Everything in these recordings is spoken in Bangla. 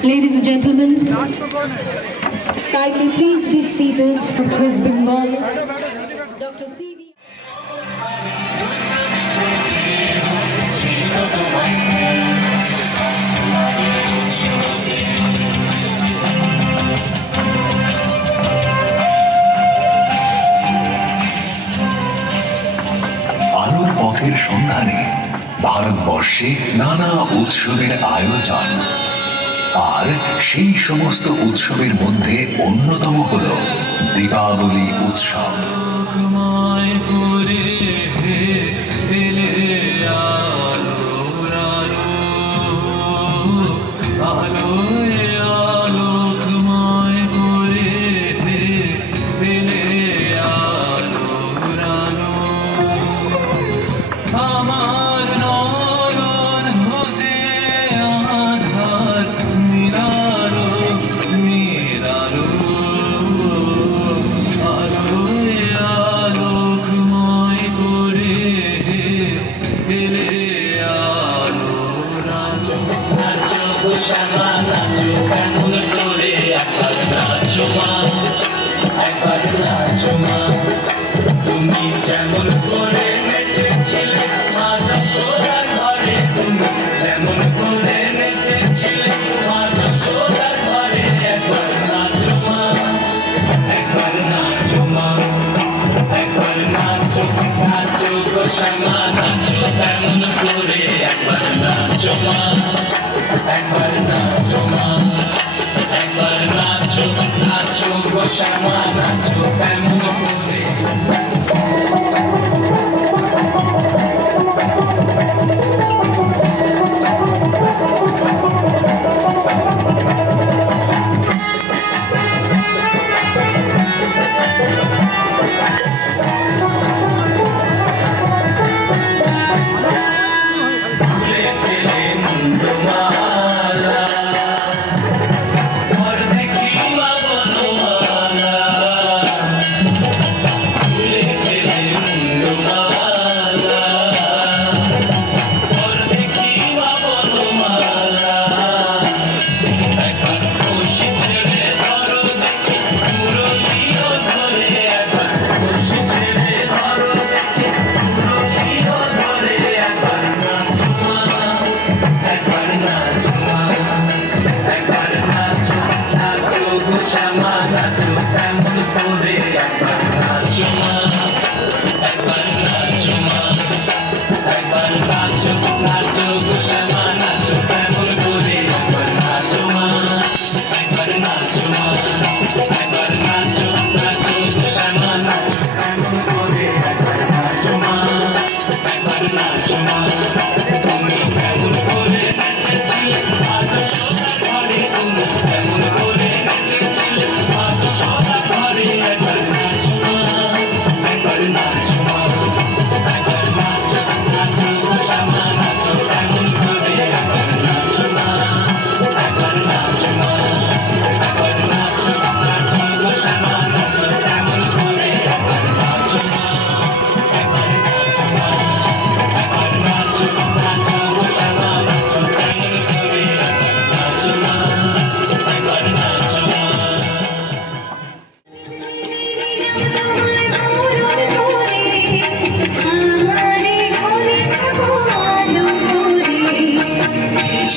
Ladies and gentlemen, kindly please be seated. West Bengal, Dr. C.V. আলোর পথের সন্ধানে ভারতবর্ষে নানা উৎসবের আয়োজন, আর সেই সমস্ত উৎসবের মধ্যে অন্যতম হল দীপাবলি উৎসব। তুমি যেমন করে নেচেছিলে আজ সোনার ঘরে, তুমি যেমন করে নেচেছিলে আজ সোনার ঘরে, একবার নাচো মা, একবার নাচো মা, একবার নাচো, নাচো গো শ্যামা নাচো তেমন করে, একবার নাচো মা, একবার নাচো মা, একবার নাচো, নাচো গো শ্যামা নাচো তেমন করে।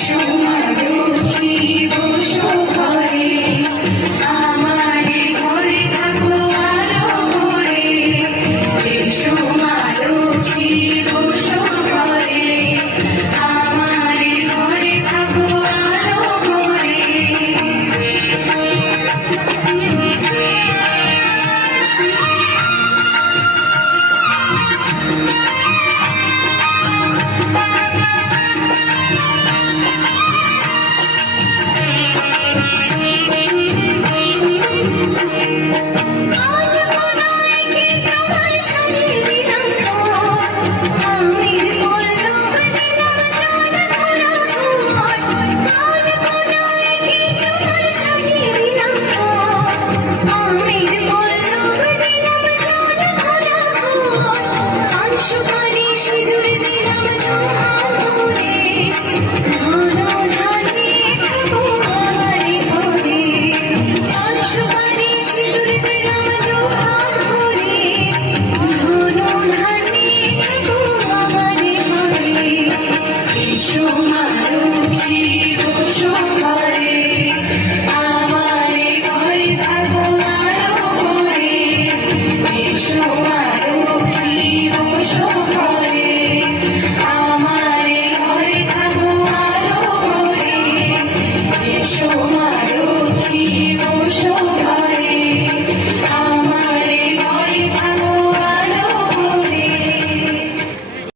Show my